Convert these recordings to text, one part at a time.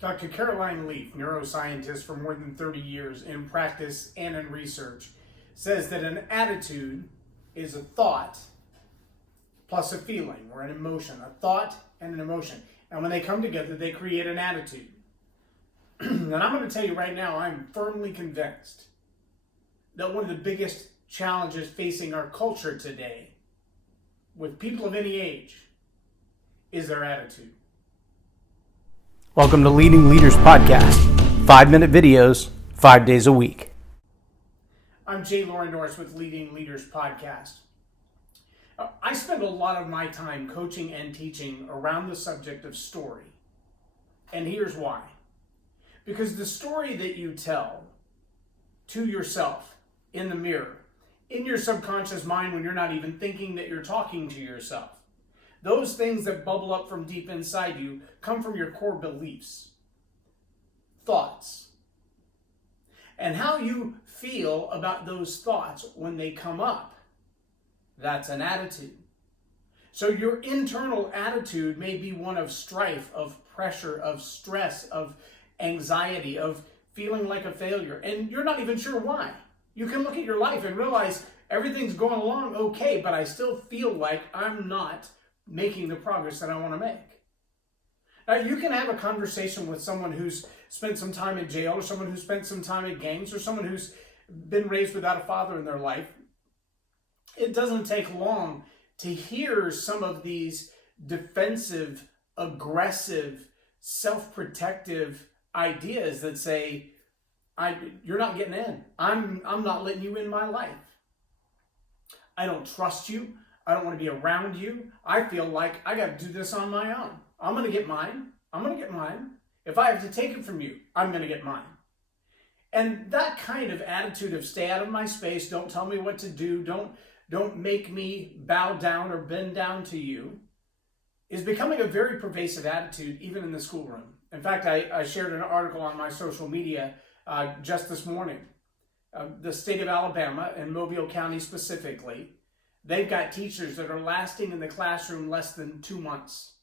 Dr. Caroline Leaf, neuroscientist for more than 30 years in practice and in research, says that an attitude is a thought plus a feeling or an emotion, a thought and an emotion. And when they come together, they create an attitude. And I'm going to tell you right now, I'm firmly convinced that one of the biggest challenges facing our culture today, with people of any age, is their attitude. Welcome to Leading Leaders Podcast, 5-minute videos, 5 days a week. I'm Loren Norris with Leading Leaders Podcast. I spend a lot of my time coaching and teaching around the subject of story. And here's why. Because the story that you tell to yourself in the mirror, in your subconscious mind when you're not even thinking that you're talking to yourself, those things that bubble up from deep inside you come from your core beliefs, thoughts, and how you feel about those thoughts when they come up. That's an attitude. So your internal attitude may be one of strife, of pressure, of stress, of anxiety, of feeling like a failure, and you're not even sure why. You can look at your life and realize everything's going along okay, but I still feel like I'm not making the progress that I want to make. Now, you can have a conversation with someone who's spent some time in jail, or someone who's spent some time at gangs, or someone who's been raised without a father in their life. It doesn't take long to hear some of these defensive, aggressive, self-protective ideas that say, you're not getting in. I'm not letting you in my life. I don't trust you. I don't want to be around you. I feel like I got to do this on my own. I'm going to get mine. I'm going to get mine. If I have to take it from you, I'm going to get mine. And that kind of attitude of stay out of my space, don't tell me what to do, don't make me bow down or bend down to you, is becoming a very pervasive attitude even in the schoolroom. In fact, I shared an article on my social media just this morning. The state of Alabama, and Mobile County specifically, they've got teachers that are lasting in the classroom less than 2 months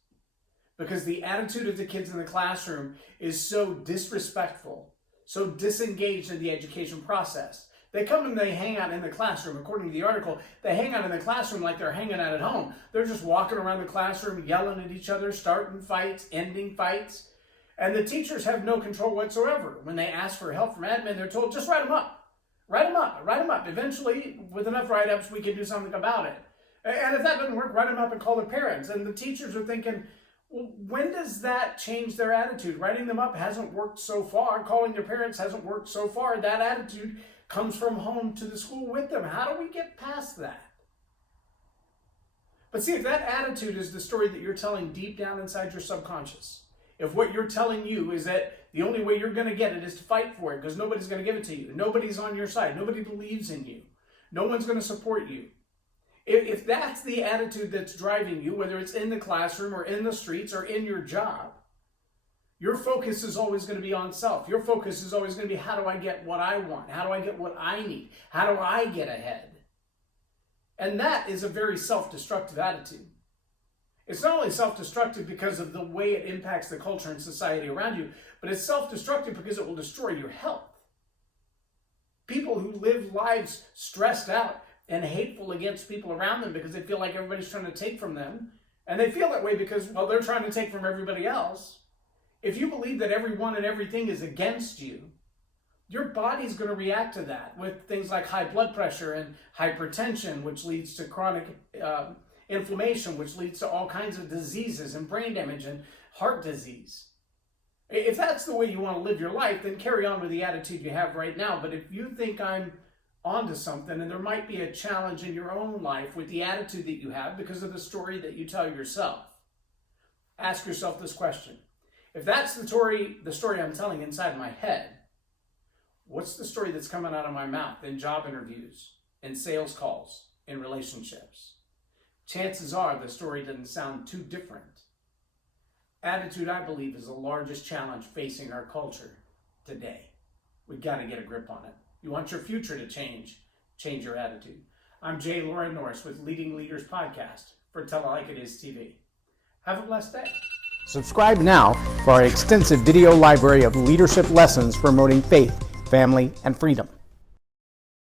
because the attitude of the kids in the classroom is so disrespectful, so disengaged in the education process. They come and they hang out in the classroom. According to the article, they hang out in the classroom like they're hanging out at home. They're just walking around the classroom, yelling at each other, starting fights, ending fights. And the teachers have no control whatsoever. When they ask for help from admin, they're told, just write them up. Write them up. Write them up. Eventually, with enough write-ups, we can do something about it. And if that doesn't work, write them up and call their parents. And the teachers are thinking, well, when does that change their attitude? Writing them up hasn't worked so far. Calling their parents hasn't worked so far. That attitude comes from home to the school with them. How do we get past that? But see, if that attitude is the story that you're telling deep down inside your subconscious, if what you're telling you is that the only way you're going to get it is to fight for it because nobody's going to give it to you, nobody's on your side, nobody believes in you, no one's going to support you. If that's the attitude that's driving you, whether it's in the classroom or in the streets or in your job, your focus is always going to be on self. Your focus is always going to be, how do I get what I want? How do I get what I need? How do I get ahead? And that is a very self-destructive attitude. It's not only self-destructive because of the way it impacts the culture and society around you, but it's self-destructive because it will destroy your health. People who live lives stressed out and hateful against people around them because they feel like everybody's trying to take from them, and they feel that way because, well, they're trying to take from everybody else. If you believe that everyone and everything is against you, your body's going to react to that with things like high blood pressure and hypertension, which leads to chronic inflammation, which leads to all kinds of diseases and brain damage and heart disease. If that's the way you want to live your life, then carry on with the attitude you have right now. But if you think I'm onto something and there might be a challenge in your own life with the attitude that you have because of the story that you tell yourself, ask yourself this question. If that's the story I'm telling inside my head, what's the story that's coming out of my mouth in job interviews, in sales calls, in relationships? Chances are the story doesn't sound too different. Attitude, I believe, is the largest challenge facing our culture today. We've got to get a grip on it. You want your future to change your attitude. I'm Loren Norris with Leading Leaders Podcast for Tell It Like It Is TV. Have a blessed day. Subscribe now for our extensive video library of leadership lessons promoting faith, family, and freedom.